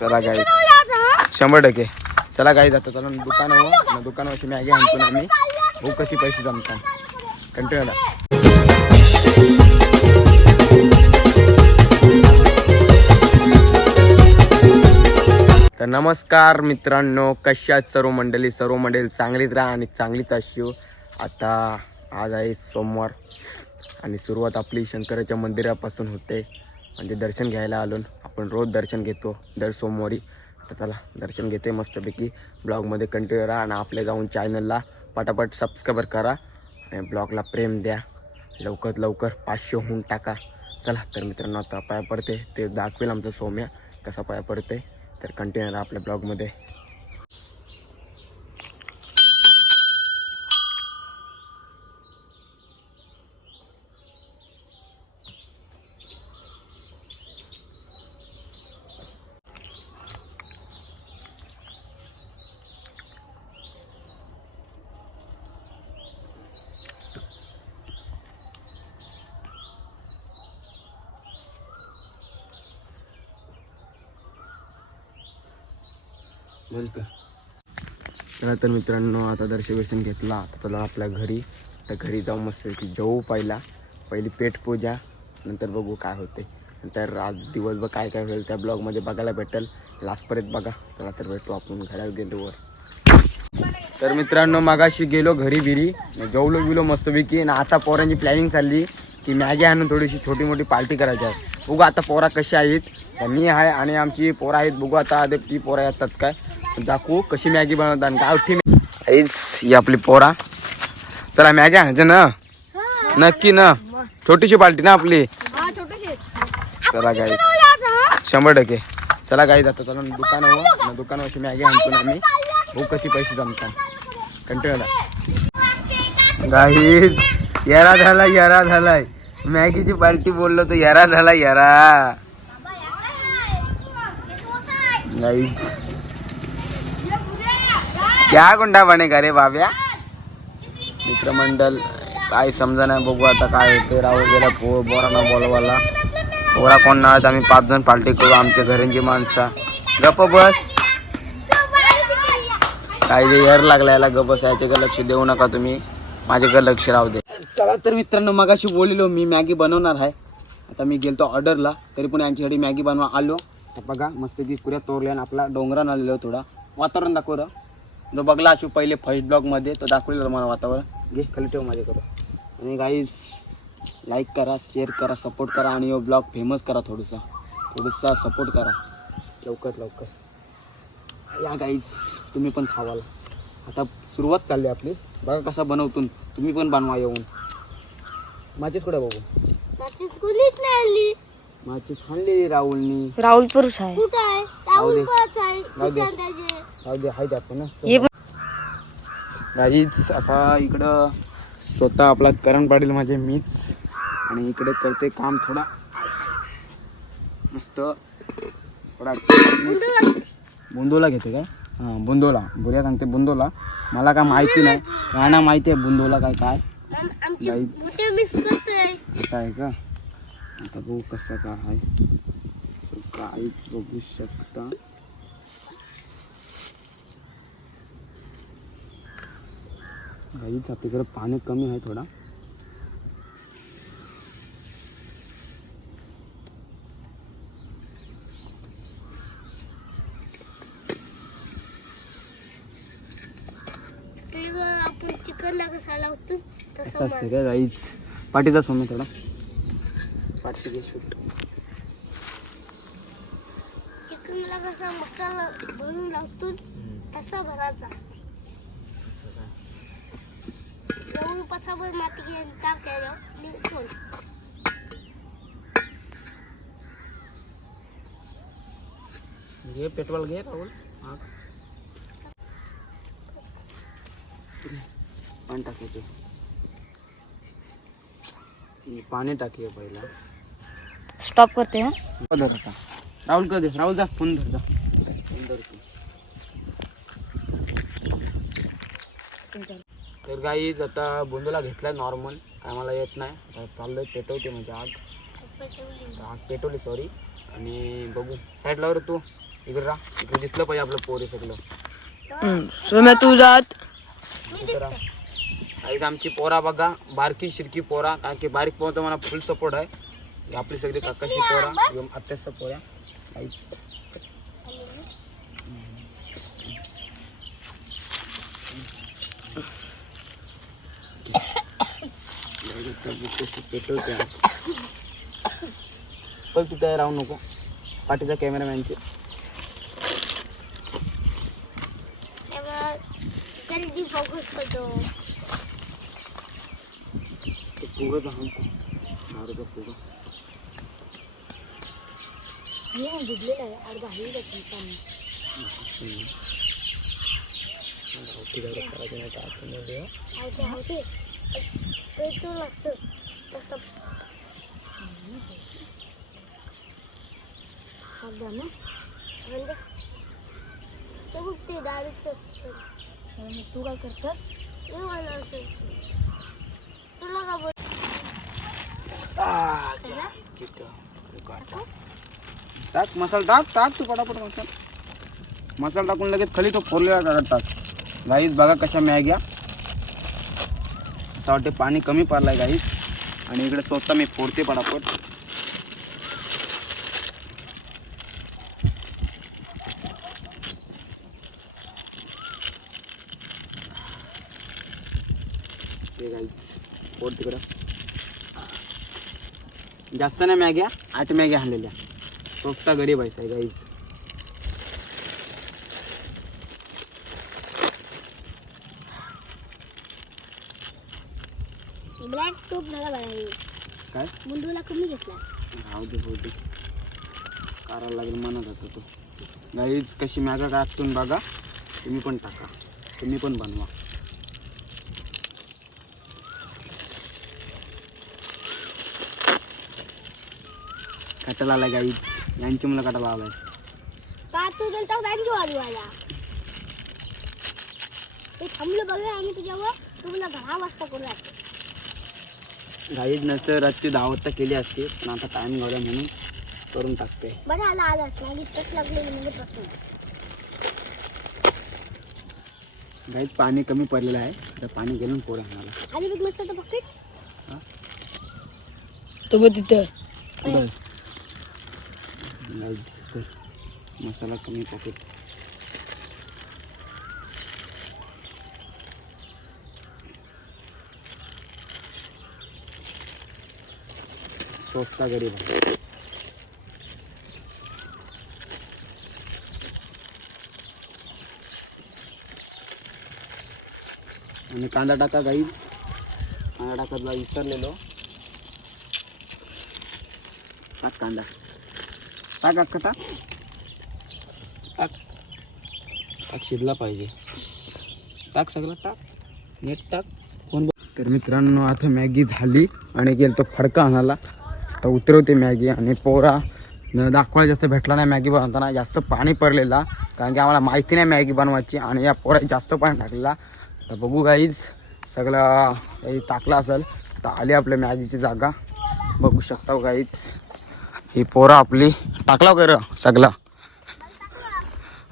चला गाई शंभर टक्के. चला गाई जातो चला दुकानावर दुकानावरची मॅगी आणतो ना आम्ही. भाऊ कशी पैसे जमतात? कंटिन्यू तर नमस्कार मित्रांनो कशात सर्व मंडळी? सर्व मंडळी चांगलीच राहा आणि चांगलीच असू आता आज आहे सोमवार आणि सुरुवात आपली शंकराच्या मंदिरापासून होते. म्हणजे दर्शन घ्यायला आलो आपण रोज दर्शन घेतो दर सोमवारी. तर चला दर्शन घेते मस्तपैकी. ब्लॉगमध्ये कंटिन्यू राहा आणि आपल्या जाऊन चॅनलला पटापट सबस्क्राईबर करा आणि ब्लॉगला प्रेम द्या. लवकर लवकर पाचशे होऊन टाका. चला तर मित्रांनो आता पाया पडते ते दाखवेल आमचं सौम्या कसा पाया पडते तर कंटिन्यू राहा आपल्या ब्लॉगमध्ये बोलतो चला तर मित्रांनो आता दर्शन घेतला. आता चला आपल्या घरी. तर घरी जाऊ मस्त की जाऊ पहिला. पहिली पेटपूजा नंतर बघू काय होते नंतर आज दिवसभर काय काय होईल त्या ब्लॉगमध्ये बघायला भेटेल. लास्टपर्यंत बघा. चला तर भेटू आपण घरात गेलो वर तर मित्रांनो मागाशी गेलो घरी बिरी. जेवलो बिलो मस्तपैकी. आणि आता पोरांची प्लॅनिंग चालली की मॅगी आणून थोडीशी छोटी मोठी पार्टी करायची आहे. बघू आता पोरा कशी आहेत. मी आहे आणि आमची पोरं आहेत. बघू आता ती पोरं येतात काय. दाखवू कशी मॅगी बनवतात आणि गावठी आईच ही आपली पोरा. चला मॅगी आणायचं ना? नक्की ना? छोटीशी पार्टी ना आपली? चला गाई शंभर टक्के. चला गाई जातो चला दुकानावर. दुकानावरची मॅगी आणतो ना आम्ही. भाऊ कशी पैसे जमतात? कंटिन्यू गाईज यरा झाला यरा झालाय. मॅगीची पार्टी बोललो तर यरा झाला यरा. गाईज क्या गुंडा बने रे बाब्या? मित्रमंडळ काय समजा नाही बघू आता काय होते राहू गेला पो बोरांना बोलवाला पोरा कोण नाही आम्ही पाच जण पार्टी करू आमच्या घरांची माणसा. गप बस. काय जे एर लागला याला गपस याच्याकडे लक्ष देऊ नका तुम्ही. माझ्याकडे लक्ष राहू दे. चला तर मित्रांनो मगाशी बोललेलो मी मॅगी बनवणार आहे. आता मी गेलतो ऑर्डरला तरी पण यांच्यासाठी मॅगी बनवा आलो. बघा मस्त की कुऱ्या तोरल्या आणि आपला डोंगरान आलेलो थोडा. वातावरण दाखव जो बघला असू पहिले फर्स्ट ब्लॉगमध्ये तो दाखवलेला मला वातावरण. घे खाली ठेव माझ्याकडं आणि गाईज लाईक करा शेअर करा सपोर्ट करा आणि ब्लॉग फेमस करा थोडंसं. थोडंसं सपोर्ट करा. लवकर लवकर. या गाईज तुम्ही पण खावाल. आता सुरुवात चालली आपली. बघा कसा बनवतून. तुम्ही पण बनवा येऊन. माझीच कुठे बघू माचीस कुणीच नाही आली. माझी आणलेली राहुलनी. राहुल पुरुष आहे. कुठं. राहुल आहे. राहू दे. ये गाईच आता इकडं स्वतः आपला करण पाटील माझे मीच. आणि इकडे करते काम थोडा. मस्त. थोडा बुंदोला घेते काय? हां बुंदोला. बुऱ्या सांगते बुंदोला. मला काय माहिती नाही. राणा माहिती आहे बुंदोला काय काय? गाईच असं आहे का? आता बघू कसं काय आहे. काहीच बघू शकता? काहीच आपल्याकडे पाणी कमी आहे थोडा। असं असते काय काहीच पाठीचा सोमे थोडा। पाठीची घे चिकनला कसा मसाला भरून लावतो तसा भरायचा असते एवढं पसाभर माती घेऊन टाकायला आणि ठेवलं. घे पेट्रोल घे राहुल? पाणी टाकायचे हे पाणी टाकूया पहिला। स्टॉप करते हा। धर आता राहुल कर दे राहुल जा फोन धर जा। फोन धर तू. तर काही आता बोंदूला घेतलाय नॉर्मल काय मला येत नाही. आता चाललोय पेटवते म्हणजे आग. आग पेटवली सॉरी आणि बघू. साईडला वर तू. इकडे राहा. इकडे दिसलं पाहिजे आपलं पोरे सगळं. सोम्या तू जात. आईज आमची पोरा बघा. बारकी शिरकी पोरा. कारण की बारीक पोरा तर मला फुल सपोर्ट आहे. ही आपली सगळी काकाशी पोरा. एकदम अत्यास्त पोऱ्या आईच पेटवते पण तिथे राहू नको पाठीचा कॅमेरामॅनचे त्यामुळे जल्दी फोकस करतो फुगत आहोत दारूचा फुगा आवते आवते पेटू लागतं तसं म्हणजे ते बघ ते दारूचं तू काय? करतात मी मला असं तुला का बोल टाक मसाला टाक टाक तू पटापट मसाला मसाला टाकून लगेच खाली तो फोरलेला टाकत टाक गाईस बघा कशा मॅग्या असं वाटते पाणी कमी पडलाय गाईस. आणि इकडे स्वतः मी फोडते पटापट. फोड तिकडं. जास्त नाही मॅग्या आठ मॅग्या आणलेल्या स्वस्त गरीब आहे गाईज ब्लॅक टोप मला बनवली काय? मुंडूला कमी घेतला. राहू दे होऊ दे. करायला लागेल म्हणत होता तो. गाईज कशी मॅगा टाकतून बघा. तुम्ही पण टाका. तुम्ही पण बनवा. कटाला आलाय गाईज? यांची मला कटाला आलाय का तू गेलता बँक वाजवायला ते थांबलं बघा आम्ही तुझ्यावर. तू मला दहा वाजता करू लागतो गाईज नसतं रातची दहा वाजता केली असते पण आता टाईम घालूया म्हणून करून टाकते. बरं आला नाही म्हणजे प्रश्न पाणी कमी पडलेलं आहे. आता पाणी गेलं पोरं आम्हाला आधी बिग मस्त पकेट तो बघ तिथं. मसाला कमी पॉकेट स्वस्ता गरीब आहे आणि कांदा टाका गाई कांदा टाकायला विसरलेलो. टाक कांदा. टाक अक्का टाक. टाक. टाक शिजला पाहिजे. टाक सगळं टाक. नीट टाक. कोण तर मित्रांनो आता मॅगी झाली आणि गेल तो फडका आणायला. आता उतरवते मॅगी आणि पोरा. दाखवायला जास्त भेटला नाही मॅगी बनवताना जास्त पाणी पडलेला. कारण की आम्हाला माहिती नाही मॅगी बनवायची आणि या पोरा जास्त पाणी टाकलेला. तर बघू काहीच सगळं काही टाकलं असेल तर आली आपल्या मॅगीची जागा. बघू शकता हो काहीच ही पोरं आपली टाकला कर सगळा?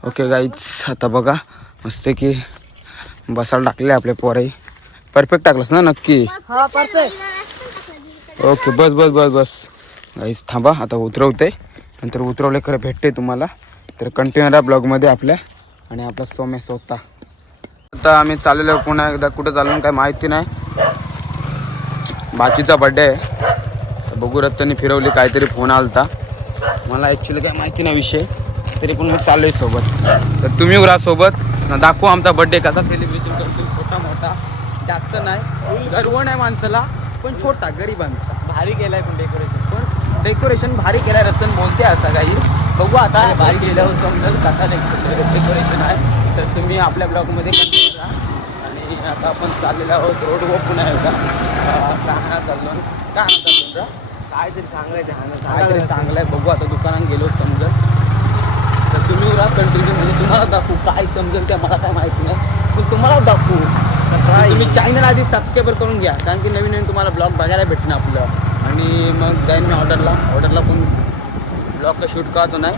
ओके गाईच आता बघा मस्त की बसायला टाकले आपले पोरही परफेक्ट टाकलंस ना नक्की? हा परफेक्ट ओके बस बस बस बस. गाईस थांबा आता उतरवते. नंतर उतरवले खरं भेटते तुम्हाला. तर कंटिन्यू राहा ब्लॉगमध्ये आपल्या आणि आपला सोम्या स्वतः आता आम्ही चाललेलो आहे पुन्हा एकदा. कुठं चाललो काय माहिती नाही. बाचीचा बड्डे आहे. बघू रत्तानी फिरवली काहीतरी फोन आला होता मला ॲक्च्युली काय माहिती नाही विषय. तरी पण मी चाललोय सोबत. तर तुम्ही राहा सोबत. दाखवू आमचा बड्डे कसा सेलिब्रेशन करतो छोटा मोठा जास्त नाही. गर्व नाही माणसाला. पण छोटा गरिबांचा भारी केलाय पण डेकोरेशन पण डेकोरेशन भारी केलाय रतन बोलते आता काही. बघू आता भारी गेल्यावर समजेल कसा डेकोरेशन आहे. तर तुम्ही आपल्या ब्लॉगमध्ये आणि आता आपण चाललेलो आहोत रोड व पुन्हा एकदा. काय चाललो काय चाललो काहीतरी सांगायचं काहीतरी चांगलं आहे बघू आता दुकानात गेलो समजेल. तर तुम्ही राहा कंटिन्यू म्हणजे तुम्हाला दाखवू. काय समजेल ते मला काय माहिती नाही. पण तुम्हाला दाखवू. तर तुम्ही चॅनल आधी सबस्क्राईबर करून घ्या कारण की नवीन नवीन तुम्हाला ब्लॉग बघायला भेटणं आपलं आणि मग जाईन मी ऑर्डरला ऑर्डरला पण ब्लॉगला शूट करतो नाही.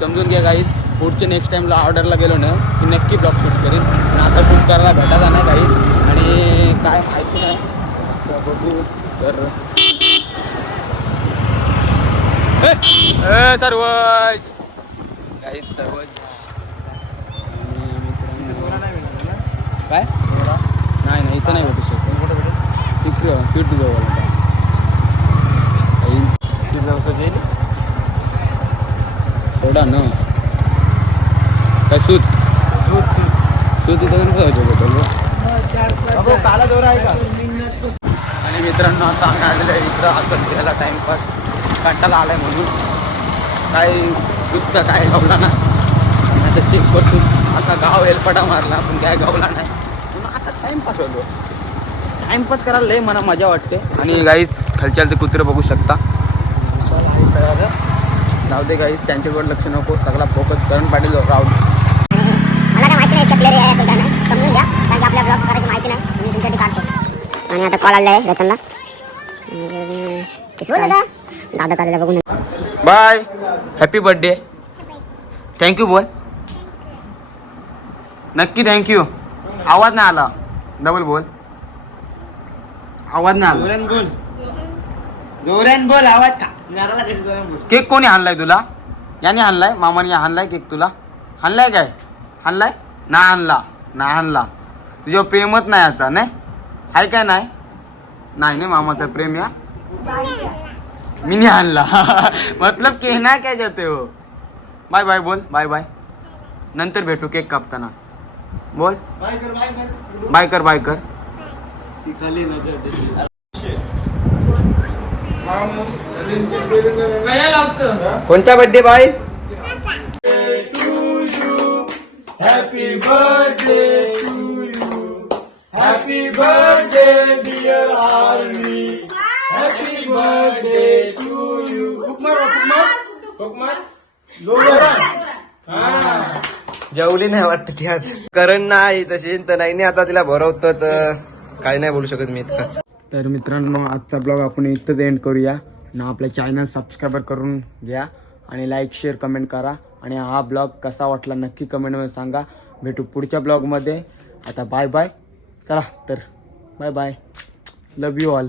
समजून घ्या काही पुढच्या नेक्स्ट टाईमला ऑर्डरला गेलो ना की नक्की ब्लॉग शूट करेन. पण आता शूट करायला भेटायला नाही काही आणि काय माहिती नाही. तर बघू तर. सर्वच काय? नाही नाही इथं नाही भेटू शकत. तिकडं स्वीट जवळ सोडा ना. काय सूत? सूत इथं जायचं भेटल काला दोरा आहे का? आणि मित्रांनो आता आम्ही आलेलो आहे इकडं असं फिरायला टाईमपास कंटाळा आलाय म्हणून. काय दूधचा काय गावला ना. आणि आता चेक करतो आता गाव एलपटा मारला पण काय गावला नाही. टाईमपास होतो. टाईमपास करायला लय मला मजा वाटते. आणि गाईच खालच्या ते कुत्रे बघू शकता. जाऊ दे गाईच त्यांच्याकडे लक्ष नको सगळा फोकस करून पाटील राहू दे. मला काय माहिती नाही इतकं क्लिअर आहे सुद्धा नाही समजून घ्या कारण की आपल्या ब्लॉग करायची माहिती नाही. मी तुमच्यासाठी काढतो. आणि आता कॉल आहे रतनला. दादा चाललेला बघून. बाय हॅपी बर्थडे थँक्यू बोल. नक्की थँक्यू आवाज नाही आला. डबल बोल. आवाज नाही आला. बोल. जोऱ्यान बोल आवाज का? नाराला कशी जोऱ्यान बोल केक कोणी हाणलाय तुला? याने हाणलाय? मामाने हाणलाय केक तुला? हाणलाय काय? हाणलाय? ना हाणला. ना हाणला. तुझ्यावर प्रेमच नाही याचा नाही? आहे काय नाही? नाही नाही मामाचा प्रेम या. मी नाही हाणला. मतलब कहना क्या जाते हो? बाय बाय बोल बाय बाय. नंतर भेटू केक कापताना. बोल. बाय कर बाय कर. कोणता birthday bye happy birthday to you happy birthday dear army happy birthday to you हुकमार हुकमार हुकमार जेवली नाही वाटत ती आज. करण नाही तशी तर नाही. नाही आता तिला भरवतं तर काही नाही बोलू शकत मी इतकं. तर मित्रांनो आजचा ब्लॉग आपण इथंच एंड करूया. ना आपल्या चॅनल सबस्क्राईबर करून घ्या आणि लाईक शेअर कमेंट करा. आणि हा ब्लॉग कसा वाटला नक्की कमेंटमध्ये सांगा. भेटू पुढच्या ब्लॉगमध्ये आता बाय बाय चला तर bye bye love you all